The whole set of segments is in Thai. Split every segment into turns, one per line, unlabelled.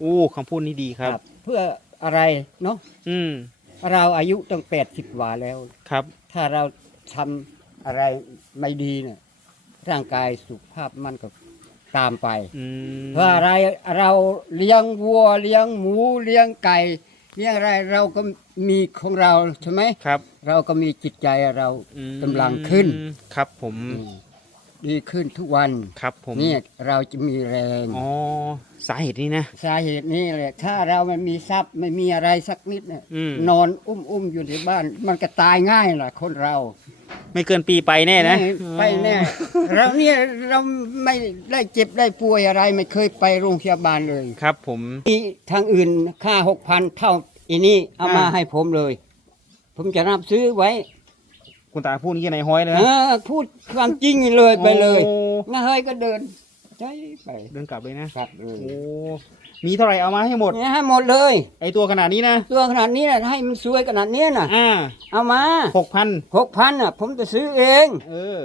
โอ้คำพูดนี้ดีครับ
เพื่ออะไรเนาะ
อืม
เราอายุตั้งแปดสิบกว่าแล้ว
ครับ
ถ้าเราทำอะไรไม่ดีเนี่ยร่างกายสุขภาพมันก็ตามไป
อืม
เพราะอะไรเราเลี้ยงวัวเลี้ยงหมูเลี้ยงไก่เลี้ยงอะไรเราก็มีของเราใช่ไหม
ครับ
เราก็มีจิตใจเรา
อืม
กำลังขึ้น
ครับผม
อืม ดีขึ้นทุกวัน
ครับผม
เนี่ยเราจะมีแรง
อ๋อสาเหตุนี้นะ
สาเหตุนี้แหละถ้าเราไม่มีทรัพย์ไม่มีอะไรสักนิดเนี่ย
อืม
นอนอุ้มอุ้มอยู่ในบ้าน มันก็ตายง่ายล่ะคนเรา
ไม่เกินปีไปแน่นะ
ไปแน่เราเนี่ยเราไม่ได้เจ็บได้ป่วยอะไรไม่เคยไปโรงพยาบาลเลย
ครับ ผม
มีทางอื่นค่าหกพันเท่าอีนี้เอามา
อ่า
ให้ผมเลย ผมจะรับซื้อไว้
คุณตาพูดอย่างนี้ในห้อยเลย
เอ
นะ
อพูดความจริงเลยไปเลย
โอ้
น้าเฮ้ยก็เดิน ใช่ไป
เดินกลับเลยนะ
ครับเลย
โอ้มีเท่าไหร่เอามาให้หมด
เนี่ยให้หมดเลย
ไอตัวขนาดนี้นะ
ตัวขนาดนี้นะให้มันสวยขนาดนี้นะ
อ่า
เอามา
หกพัน
หกพันอะ ผมจะซื้อเอง
เออ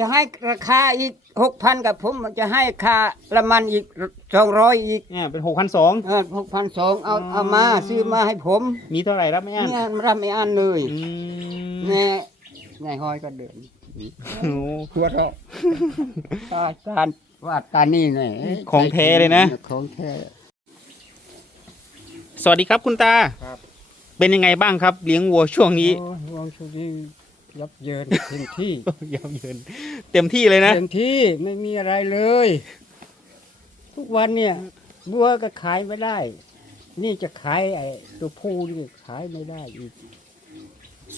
จะให้ราคาอีกหกพันกับผมจะให้ค่าละมันอีกสองร้อยอีก
เนี่ยเป็นหกพันสอง
หกพันสองเอา
อ๋อ
เอามาซื้อมาให้ผม
มีเท่าไหร่รับไม่อั้น
เนี่ยมันรับไม่อันเลย
อืม
แน่นายห้อยก็เดิน
โอ้
หัวเราะตาการวาดตานี่เนี่ย
ของแท้เลยนะ
ของแท้
สวัสดีครับคุณตา
ครับ
เป็นยังไงบ้างครับ เลี้ยงวัวช่วงนี้
โอ้ยวงชุดนี้ยับเยินเต็มที่
ยับเยิน เต็มที่เลยนะ
เต็มที่ไม่มีอะไรเลย ทุกวันเนี่ยบัวก็ขายไม่ได้ นี่จะขายไอ้ตัวผู้นี่ขายไม่ได้อีก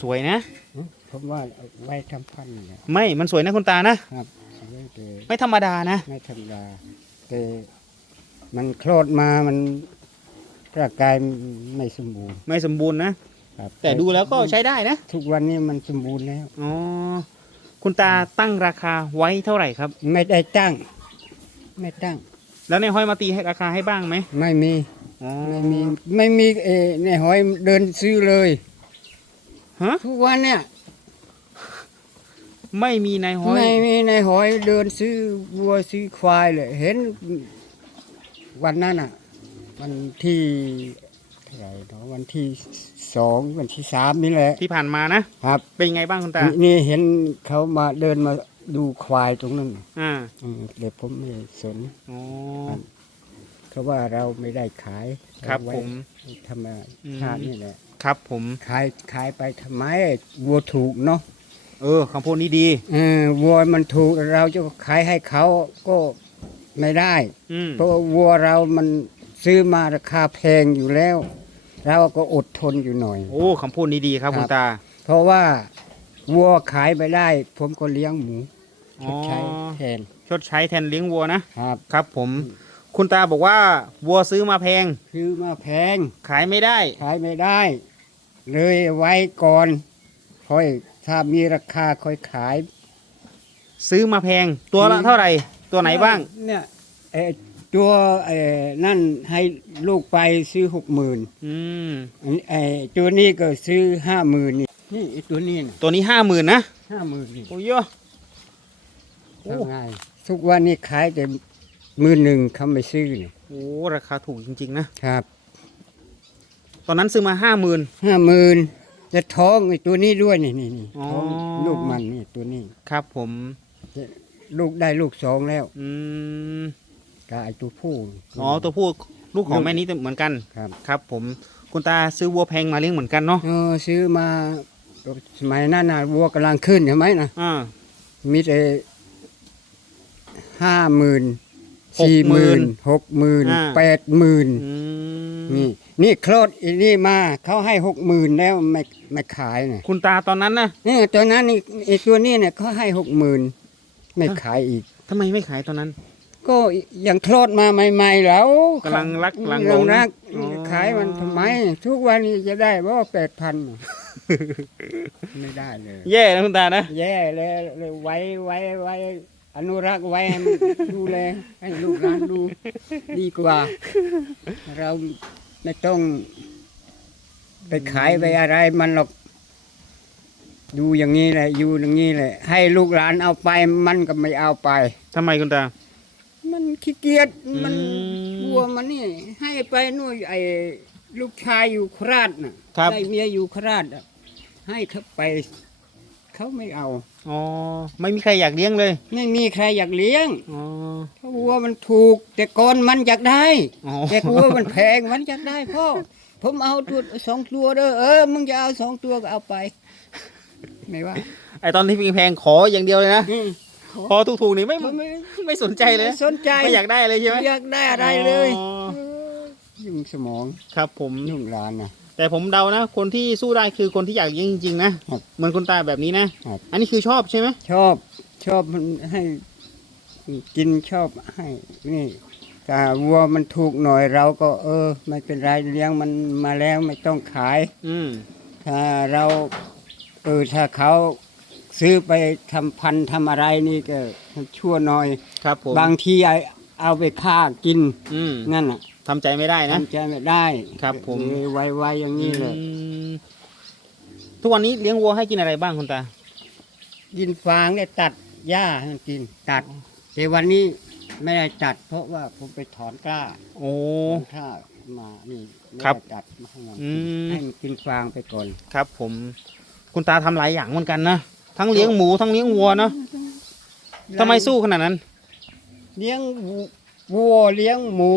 สวยนะ
ผมว่าเอาไว้ทำพันธุ์เนี่ย
ไม่มันสวยนะคุณตานะ
ครับเอาไว้แต่
ไม่ธรรมดานะ
ไม่ธรรมดาแต่มันคลอดมามันร่างกายไม่สมบูรณ์
ไม่สมบูรณ์นะ
ครับ
แต่ดูแล้วก็ใช้ได้นะ
ทุกวันนี้มันสมบูรณ์แล้ว
อ๋อ คุณตาตั้งราคาไว้เท่าไหร่ครับ
ไม่ได้ตั้ง ไม่ตั้ง
แล้วในห้อยมาตีให้ราคาให้บ้างไหม
ไม่มี
อ๋อ
ไม่มี ไม่มีเออในหอยเดินซื้อเลย
ฮะ
ทุกวันเนี่ย
ไม่มีในห้อย
ไม่มีในหอยเดินซื้อวัวซื้อควายเลย เห็นวันนั้นอะ วันที่เท่าไหร่เนาะวันที่สองวันที่สามนี่แหละ
ที่ผ่านมานะ
ครับ
เป็นยังไงบ้างคุณตา
นี่นี่เห็นเขามาเดินมาดูควายตรงนั้นน่ะ
อ่า
อืมเด็กผมไม่สน
อ๋อ
เขาว่าเราไม่ได้ขาย
ครับ
เอาไว้
ผม
ทำไม
อืม
ชาตินี่แหละ
ครับผม
ขายขายไปทำไมวัวถูกเนาะ
เออคำพูดนี้ดี
เออวัวมันถูกเราจะขายให้เขาก็ไม่ได้
อืม
เพราะว่าวัวเรามันซื้อมาราคาแพงอยู่แล้ว เราก็อดทนอยู่หน่อย
โอ้คำพูดนี้ดีครับ
ครับ
คุณตา
เพราะว่าวัวขายไปได้ ผมก็เลี้ยงหมูช
อ๋อ
ดใช้แทน
ชดใช้แทนเลี้ยงวัวนะ
ครับ
ครับ ผม คุณตาบอกว่าวัวซื้อมาแพง
ซื้อมาแพง
ขายไม่ได้
ขายไม่ได้ เลยไว้ก่อนค่อย ถ้ามีราคาค่อยขาย
ซื้อมาแพงตัวละ
อืม
เท่าไหร่ ตัวไหนบ้าง
เนี่ยเอ่อตัวเอ่อนั่นให้ลูกไปซื้อหกหมื่น
อืม
ไอ้ตัวนี้ก็ซื้อห้าหมื่นนี่นี่ไอ้ตัวนี้นะ
ตัวนี้ห้าหมื่นนะ
ห้าหมื่นนี่
โอ้ยเยอะโอ้
ทำไงทุกวันนี้ขายแต่หมื่นหนึ่งเขาไม่ซื้อนี่
โอ้ราคาถูกจริง ๆ นะ
ครับ
ตอนนั้นซื้อมาห้าหมื่น
ห้าหมื่น จะท้องไอ้ตัวนี้ด้วยนี่นี่นี่
อ๋อ
ท้องลูกมันนี่ตัวนี้
ครับผม
ลูกได้ลูกสองแล้ว
อืม
กับไอ้ตัวผู้
อ๋อตัวผู้ลูกของแม่นี้เหมือนกัน
ครับ
ครับผมคุณตาซื้อวัวแพงมาเลี้ยงเหมือนกันเนาะ
เออซื้อมาสมัยนั้นน่ะวัวกำลังขึ้นใช่ไหมนะ
อ่า
มีแต่ห้าหมื่น
หก
สี่
ห
ห
มื่
มื่
น
นหกหมื่น
อ่า
แปดหมื่น
อืม
นี่นี่คลอดอีนี่มาเขาให้หกหมื่นแล้วไม่ไม่ขายเนี่ย
คุณตาตอนนั้นนะ
นี่ตัวนั้นนี่ไอตัวนี้เนี่ยเขาให้หกหมื่นไม่ขายอีก
ทำไมไม่ขายตอนนั้น
ก็ยังคลอดมาใหม่ๆแล้ว
กำลังรักกำลัง
กำลัง
หลง
รัก
อ๋อ
ขายมันทำไม ทุกวันนี้จะได้ว่าแปดพัน ไม่ได้เลย
แย่นะคุณตานะ
แย่เลยเลยไว้ไว้ไว้ อนุรักษ์ไว้ให้มันดูแลให้ลูกหลานดูดีกว่า เราไม่ต้องไปขายไปอะไรมันหรอกดูอย่างนี้แหละอยู่อย่างนี้แหละ ให้ลูกหลานเอาไปมันก็ไม่เอาไป
ทำไมคุณตา
มันขี้เกียจมัน
อืม
วัวมันนี่ ให้ไปนู่นไอ้ลูกชายอยู่โคราชน่ะ
ครับ
ได้เมียอยู่โคราชน่ะให้เขาไป เขาไม่เอา
อ๋อ ไม่มีใครอยากเลี้ยงเลย
ไม่มีใครอยากเลี้ยง
อ๋อ
เพราะวัวมันถูก แต่ก่อนมันอยากได้
อ๋อ
แต่วัวมันแพงมันอยากได้พ่อ ผมเอาตัวสองตัวเด้อเออมึงจะเอาสองตัวก็เอาไป ไม่ว่า
ไอตอนที่แพงๆขออย่างเดียวเลยนะ
อืม
พอถูกๆนี่ไม่
ผมไม่
ไม่สนใจเลย
ไม่สนใจ
ไม่อยากได้เลยใช่ไหม
อยากได้อะไรเลย
อ๋อ
ยุ่งสมอง
ครับผม
ยุ่งร้านนะ
แต่ผมเดานะ คนที่สู้ได้คือคนที่อยากเลี้ยงจริงๆนะครับเหมือนคุณตาแบบนี้นะ
ครับ
อันนี้คือชอบใช่ไหม
ชอบชอบมันให้กินชอบให้นี่ถ้าวัวมันถูกหน่อยเราก็เออ ไม่เป็นไรเลี้ยงมันมาแล้วไม่ต้องขาย
อืม
ถ้าเราเออถ้าเขาซื้อไปทำพันธุ์ทำอะไรนี่ก็ชั่วหน่อย
ครับผม
บางทีไอ้เอาไปฆ่ากิน
อืม
นั่นน่ะ
ทำใจไม่ได้นะ
ทำใจไม่ได้
ครับผม
เออไวๆอย่างนี้เลย
อืมทุกวันนี้เลี้ยงวัวให้กินอะไรบ้างคุณตา
กินฟางเนี่ยตัดหญ้าให้มันกินตัด แต่วันนี้ไม่ได้ตัด เพราะว่าผมไปถอนกล้า
โอ้
ถอนกล้ามานี่ไม่
ครับ
ได้ตัดมาให้มัน
อืม
ให้มันกินฟางไปก่อน
ครับผม คุณตาทำหลายอย่างเหมือนกันนะ ทั้งเลี้ยงหมูทั้งเลี้ยงวัวเนาะทำไมสู้ขนาดนั้น
เลี้ยงวัวเลี้ยงหมู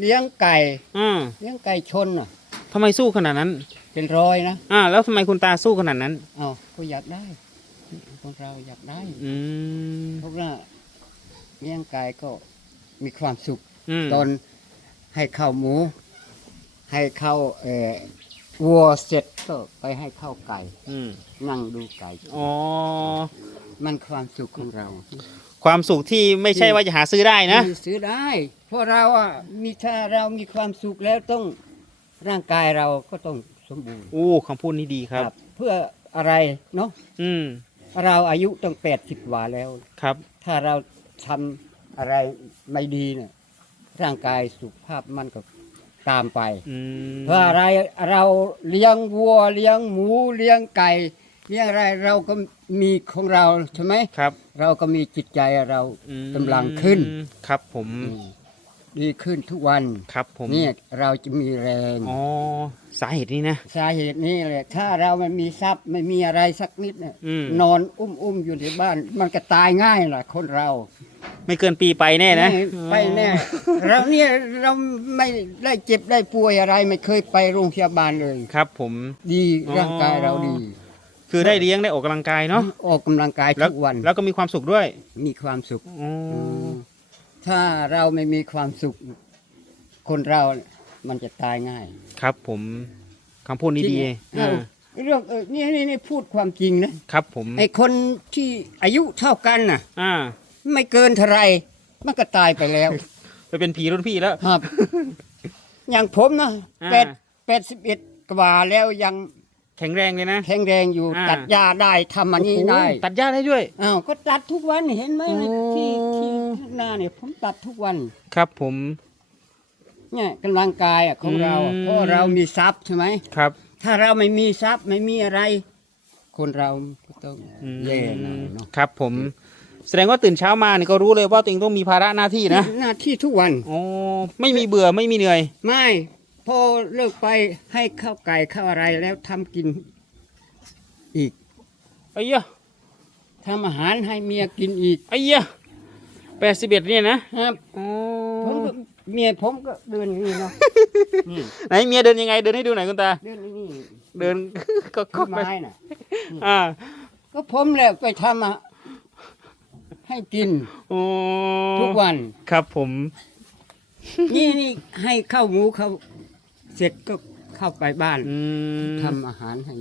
เลี้ยงไก่
อ่า
เลี้ยงไก่ชนอะ
ทำไมสู้ขนาดนั้น
เป็นร้อยนะ
อ่า แล้วทำไมคุณตาสู้ขนาดนั้น
เอาก็อยากได้คนเราอยากได้
อืม
เพราะว่าเลี้ยงไก่ก็มีความสุข
อืม
ตอนให้ข้าวหมู ให้ข้าวเอ่อวัวเสร็จก็ไปให้ข้าวไก่
อืม
นั่งดูไก่
อ๋อ
มันความสุขของเรา
ความสุขที่ไม่ใช่ว่าจะหาซื้อได้นะ
มีซื้อได้ เพราะเราอะมีถ้าเรามีความสุขแล้วต้องร่างกายเราก็ต้องสมบูรณ์
อู้คำพูดนี้ดีครับ
เพื่ออะไรเนาะ
อืม
เราอายุตั้งแปดสิบกว่าแล้ว
ครับ
ถ้าเราทำอะไรไม่ดีเนี่ยร่างกายสุขภาพมันก็ตามไป
อืม
เพราะอะไรเราเลี้ยงวัวเลี้ยงหมูเลี้ยงไก่ เลี้ยงอะไรเราก็มีของเราใช่ไหม
ครับ
เราก็มีจิตใจเรา
อืม
กำลังขึ้น
ครับผม
ดีขึ้นทุกวัน
ครับผม
เนี่ยเราจะมีแรง
อ๋อสาเหตุนี้นะ
สาเหตุนี้แหละถ้าเราไม่มีทรัพย์ไม่มีอะไรสักนิดเนี่ย
อืม
นอนอุ้มอุ้มอยู่ในบ้าน มันก็ตายง่ายล่ะ คนเรา
ไม่เกินปีไปแน่นะ
ไปแน่เราเนี่ยเราไม่ได้เจ็บได้ป่วยอะไร ไม่เคยไปโรงพยาบาลเลย
ครับ ผม
ดี
อ๋อ
ร่างกายเราดี
คือได้เลี้ยงได้ออกกำลังกายเนาะ
ออกกำลังกาย
แล้ว
ทุกวัน
แล้วก็มีความสุขด้วย
มีความสุข
อ๋อ
ถ้าเราไม่มีความสุข คนเรา มันจะตายง่าย
ครับผมคำพูดนี้ดี
เออเรื่องเออนี่นี่นี่พูดความจริงนะครับ
ผม
ไอ้คนที่อายุเท่ากันน่ะ
อ่า
ไม่เกินเท่าไรมันก็ตายไปแล้ว
ไปเป็นผีรุ่นพี่แล้ว
ครับ อย่างผมนะ
อ่า
แปดแปดสิบเอ็ดกว่าแล้วยัง
แข็งแรงเลยนะ
แข็งแรงอยู่
อ่า
ตัดหญ้าได้ทำอันนี้ได้
โอ้โหตัดหญ้าได้ด้วย
อ้าวก็ตัดทุกวันเห็นไหม
โอ้
ที่ที่หน้าเนี่ยผมตัดทุกวัน
ครับผม
เนี่ยกำลังกายอะของเราอะ
อืม
เพราะเรามีทรัพย์ใช่ไหม
ครับ
ถ้าเราไม่มีทรัพย์ไม่มีอะไร คนเราก็ต้อง
อืม
แย่หน่อยเนาะ
ครับผม แสดงว่าตื่นเช้ามานี่ก็รู้เลยว่าตัวเองต้องมีภาระหน้าที่นะ
หน้าที่ทุกวัน
อ๋อไม่มีเบื่อไม่มีเหนื่อย
ไม่ พอเลิกไปให้ข้าวไก่ข้าวอะไรแล้วทำกินอีก
ไอ้เหี้ยะ
ทำอาหารให้เมียกินอีก
ไอ้เหี้ยแปดสิบเอ็ดเนี่ยนะครับอ๋อ
ผมก็เมียผมก็เดินอย่างนี้เนาะนี่
ไหนเมียเดินยังไงเดินให้ดูหน่อยคุณตา
เดินอย่างนี้
เดิน ก็
ต้
ก็
น
ไป
ไม้น่ะ
อ่า
ก็ผมแหละไปทำอะให้กิน
อ๋อ
ทุกวัน
ครับผม
นี่นี่ให้ข้าวหมูเขา เสร็จก็เข้าไปบ้าน
อืม
ทำอาหารให้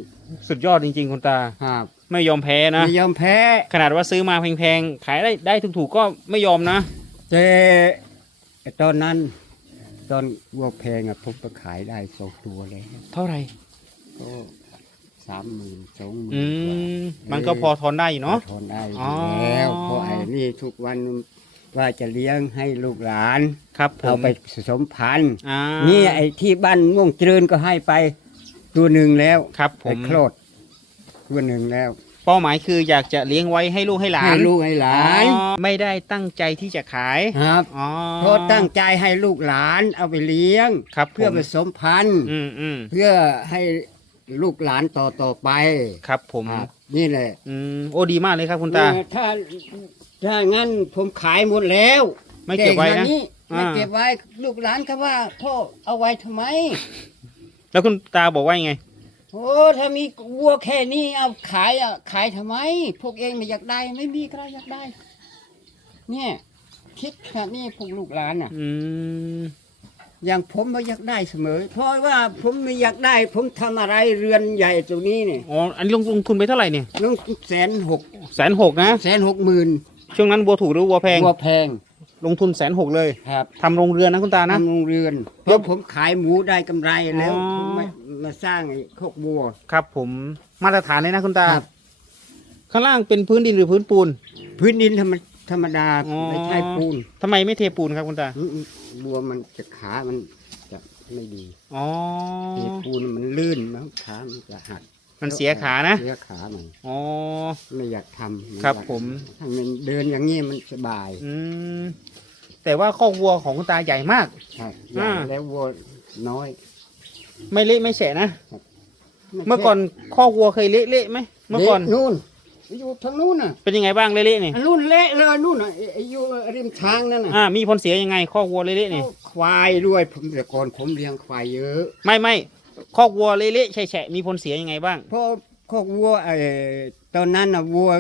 สุดยอดจริง ๆ คุณตา
ครับ
ไม่ยอมแพ้นะ
ไม่ยอมแพ้
ขนาดว่าซื้อมาแพงๆ ขายได้ได้ถูกๆ ก็ไม่ยอมนะ
แต่ตอนนั้น ตอนวัวแพงอะผมก็ขายได้สองตัวเลย
เท่าไหร่
ก็สามหมื่นสองหมื่น
อื
กว่า
ม มันก็พอทอนได้อยู่เนาะ
ทนได้อ
อ๋
ยู่
อ
แล้วเพราะไอ้นี่ทุกวัน ว่าจะเลี้ยงให้ลูกหลาน
ครับผม
เอาไปผสมพันธุ์
อ่า
นี่ไอ้ที่บ้านม่วงเจริญก็ให้ไปตัวหนึ่งแล้ว
ครับผ
ไป
ม
โคลดตัวหนึ่งแล้ว
เป้าหมายคืออยากจะเลี้ยงไว้ให้ลูกให้หลา
ให้
น
ลูกให้หลาน
อ๋อไม่ได้ตั้งใจที่จะขาย
ครับ
อ๋อ
เพราะตั้งใจให้ลูกหลานเอาไปเลี้ยง
ครับ
เพื่อ
ผม
ผสมพันธุ์
อืมอืม
เพื่อให้ลูกหลานต่อต่อไป
ครับผม
ครับนี่แหละ
อืมโอ้ดีมากเลยครับคุณตา
เออถ้า ถ้างั้นผมขายหมดแล้ว
ไม่เก็บไว้นะ
แต่งาไม่
อ่า
เก็บไว้ลูกหลานก็ว่าพ่อเอาไว้ทำไม
แล้วคุณตาบอกว่ายังไง
โอ้ถ้ามีวัวแค่นี้เอาขายอะขายทำไม พวกเองไม่อยากได้ไม่มีใครอยากได้ เนี่ย คิดแบบนี้พวกลูกหลานอะ
อืม
อย่างผมไม่อยากได้เสมอ เพราะว่าผมไม่อยากได้ ผมทำอะไรเรือนใหญ่ตรงนี้เนี่ย
อ๋อ อันนี้ลงลงทุนไปเท่าไหร่เนี่ย
ลงแสนหก
แสนหกนะ
แสนหกหมื่น
ช่วงนั้นวัวถูกหรือวัวแพง
วัวแพง
ลงทุนแสนหกเลย
ครับ
ทำโรงเรือนนะคุณตานะ
ทำโรงเรือนเพราะผมขายหมูได้กำไรแล้ว
อ๋อ
ผมไม่มาสร้างไอ้โคกวัว
ครับ ผมมาตรฐานเลยนะคุณตา
ครับ
ข้างล่างเป็นพื้นดินหรือพื้นปูน
พื้นดินธรรมธรรมดา
อ๋อ
ไม่ใช่ปูน
ทำไมไม่เทปูนครับคุณตา
อืมบัวมันจะขามันจะไม่ดี
อ๋อ
เทปูนมันลื่นมันขามันจะหัก
มันเสียขานะ
เสียขามัน
อ๋อ
ไม่อยากทำ
ครับ
ไอยาก
ผม
ถ้ามันเดินอย่างนี้มันสบาย
อืมแต่ว่าคอกวัวของคุณตาใหญ่มาก
ใช่
อ่า
แล้ววัวน้อย
ไม่เละไม่แฉะนะ
ไเมื่
อก่อนคอกวัวเคยเละเละไหมเมื่อก่อน
ละนู่นอยู่ทางนู้นน่ะ
เป็นยังไงบ้างเละเละนี่
อันนู้นเละเลยนู่นน่ะไอ้ไอ้อยู่ริมทางนั่นน่ะ
อ่ามีผลเสียยังไงคอกวัวเละเละนี่
ควายด้วยผมแต่ก่อนผมเลี้ยงควายเยอะ
ไม่ไม่ คอกวัวเละเละแฉะแฉะมีผลเสียยังไงบ้าง
เพราะคอกวัวไอ้ตอนนั้นน่ะวัว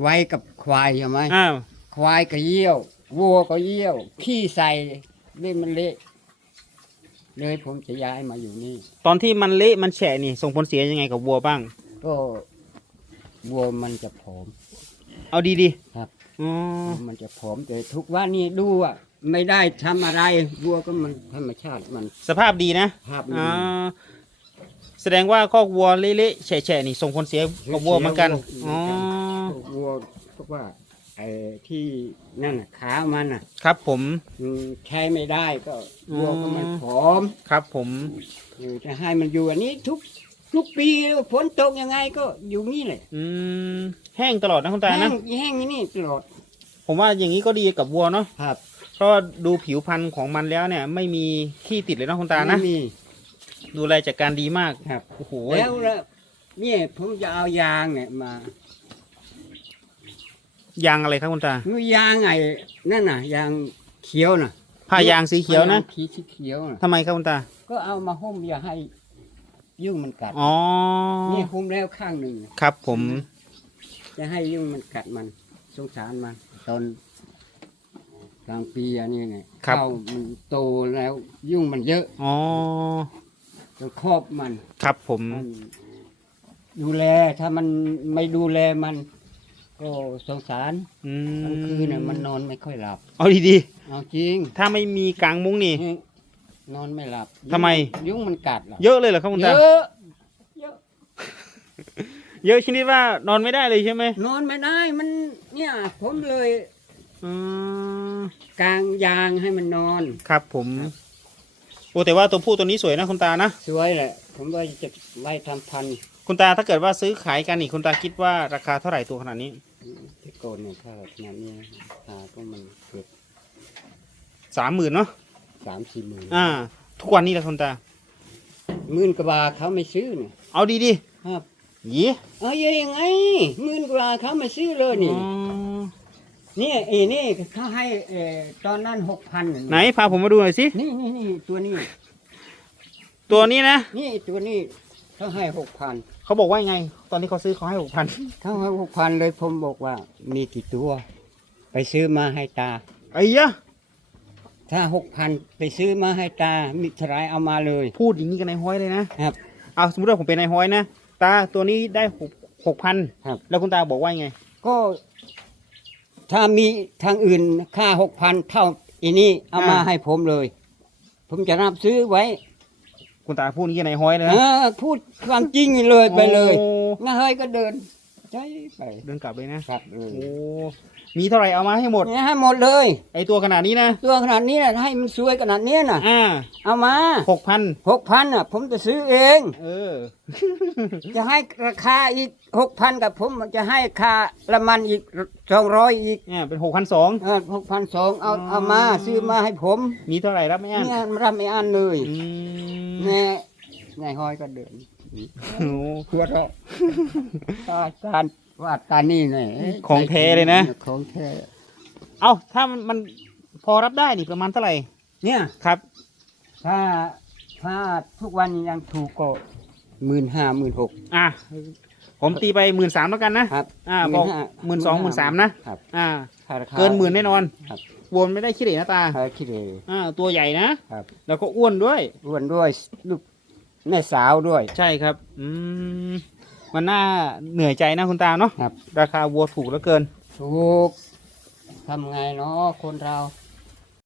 ไว้กับควายใช่ไหม
อ้าว
ควายก็เยี่ยว วัวก็เยี่ยว ขี้ใส่เล่มันเละเลยผมจะย้ายมาอยู่นี่
ตอนที่มันเละมันแฉะนี่ส่งผลเสียยังไงกับวัวบ้าง
ก็วัวมันจะผอม
เอาดีดีๆ
ครับ
อ๋อ
มันจะผอมแต่ทุกวันนี้ดูอะ ไม่ได้ทำอะไรวัวก็มันธรรมชาติมัน
สภาพดีนะ
ภาพมัน
อ่า
ดี
แสดงว่าคอกวัวเละเละแฉะแฉะนี่ส่งผลเสียกับวัวเหมือนกัน
เสียวัว
อ๋อ
วัวเพราะว่าไอ้ที่นั่นน่ะขามันอะ
ครับผม
อืมใช้ไม่ได้ก็วัวก็มันผอม
ครับผม
เออจะให้มันอยู่อันนี้ทุกทุกปีฝนตกยังไงก็อยู่นี่แหละ
อืมแห้งตลอดนะคุณตา
แห้
นะ
งแห้งอย่างนี้ตลอด
ผมว่าอย่างนี้ก็ดีกับวัวเนาะ
ครับ
เพราะดูผิวพรรณของมันแล้วเนี่ย ไม่มีขี้ติดเลยนะคุณตานะ
ไม่มี
ดูแลจัดการดีมาก
ครับ
โอ้โห
แล้วละเนี่ยผมจะเอายางเนี่ยมา
ยางอะไรครับคุณตา
มือยางไอ้นั่นน่ะ ยางเขียวน่ะ
ผ้ายางสีเขียวนะา
งขีสีเขียวน่ะ
ทำไมครับคุณตา
ก็เอามาหุ้มอย่าให้ยุ่งมันกัด
อ๋อ
นี่หุ้มแล้วข้างหนึ่ง
ครับผม
จะให้ยุ่งมันกัดมัน สงสารมันตอน กลางปีอันนี้ไง
ครับ
ข้าวมันโตแล้ว ยุ่งมันเยอะ
อ๋อ
ต้องครอบมัน
ครับผม
มันดูแลถ้ามันไม่ดูแลมัน ก็สงสาร
อื
กลาง
ม
คืนน่ะมันนอนไม่ค่อยหลับ
เอาดี
เอาจริง
ๆ ถ้าไม่มีกางมุ้งนี่
นี่นอนไม่หลับ
ทำไม
ยุ่งมันกัดหรอ
เยอะเลยเหรอครับคุณ
เย
ตา
อะเยอะ
เยอะชนิดว่านอนไม่ได้เลยใช่ไหม
นอนไม่ได้มันเนี่ย ผมเลย
อืม
กางยางให้มันนอน
ครับผม โอ้แต่ว่าตัวผู้ตัวนี้สวยนะคุณตานะ
สวยแหละ ผมว่าจะไว้ทำพันธุ์
คุณตาถ้าเกิดว่าซื้อขายกันนี่คุณตาคิดว่าราคาเท่าไหร่ตัวขนาดนี้
ที่โกนเนี่ยถ้าขนาดนี้ราคาก็มันเกือบ
สามหมื่นเนาะ
สามสี่หมื่น
อ่า ทุกวันนี้แหละคุณตา
หมื่นกว่าบาทเขาไม่ซื้อเนี่ย
เอาดีดี
ครับ
ๆยี่
เอายังไงหมื่นกว่าบาทเขาไม่ซื้อเลยนี่
อ๋อ
นี่เอนี่เขาให้เออตอนนั้นหกพัน
ไหนพาผมมาดูหน่อยสิ
นี่นี่นี่ตัวนี้
ตัวนี้นะ
นี่ตัวนี้เขาให้หกพัน
เขาบอกว่ายังไง ตอนที่เขาซื้อเขาให้หกพัน
เขาให้หกพันเลยผมบอกว่า มีกี่ตัว ไปซื้อมาให้ตา
ไอ้ยะ
ถ้าหกพันไปซื้อมาให้ตามิตรายเอามาเลย
พูดอย่างนี้กันในายห้อยเลยนะครับเอาสมมติว่าผมเป็นนายห้อยนะตาตัวนี้ได้หกหกพัน
ครับ
แล้วคุณตาบอกว่ายังไง
ก็ ถ้ามีทางอื่นค่าหกพันเท่าอีนี้เอามา
อ่า
ให้ผมเลย ผมจะรับซื้อไว้
คุณตาพูดอย่างนี้กับนายห้อยเลย
เอ
นะ
อพูดความจริงเลยไปเลย
โอ้
งั้นเฮ้ยก็เดินใช่ไป
เดินกลับเลยนะ
ครับเลย
โอ้ มีเท่าไหร่เอามาให้หมด
เนี่ยให้หมดเลย
ไอตัวขนาดนี้นะ
ตัวขนาดนี้นะให้มันสวยขนาดเนี้ยนะ
อ่า
เอามา
หกพัน
หกพันอะ ผมจะซื้อเอง
เออ
จะให้ราคาอีกหกพันกับผมจะให้ค่าละมันอีกสองร้อยอีก
เนี่ยเป็นหกพันสอง
หกพันสองเอา
อ๋อ
เอามาซื้อมาให้ผม
มีเท่าไหร่รับไม่อั้น
เนี่ยมันรับไม่อันเลย
อืม
แน่นายห้อยก็เดิน
โอ้
หัวเราะอาจารย์ ว่าตานี่เนี่ย
ของแท้เลยนะ
ของแท้
เอ้าถ้ามันมันพอรับได้นี่ประมาณเท่าไหร่
เนี่ย
ครับ
ถ้าถ้าทุกวันนี้ยังถูกก็หมื่นห้าหมื่นหก
อะผมตีไปหมื่นสามแล้วกันนะครับ อ่าบอกหมื่นสองหมื่นสามนะครับ อ่า
ถ้าราคา
เกินหมื่นแน่นอน
ครับ
วนไม่ได้ขี้เหร่หน้าตา
ถ้าคิดเลย
อ่าตัวใหญ่นะ
ครับ
แล้วก็อ้วนด้วย
ร่วนด้วยลูกแม่สาวด้วย
ใช่ครับ อืม มันน่าเหนื่อยใจนะคุณตาเนาะ
ครับ
ราคาวัวถูกเหลือเกิน
ถูกทำไงเนาะคนเรา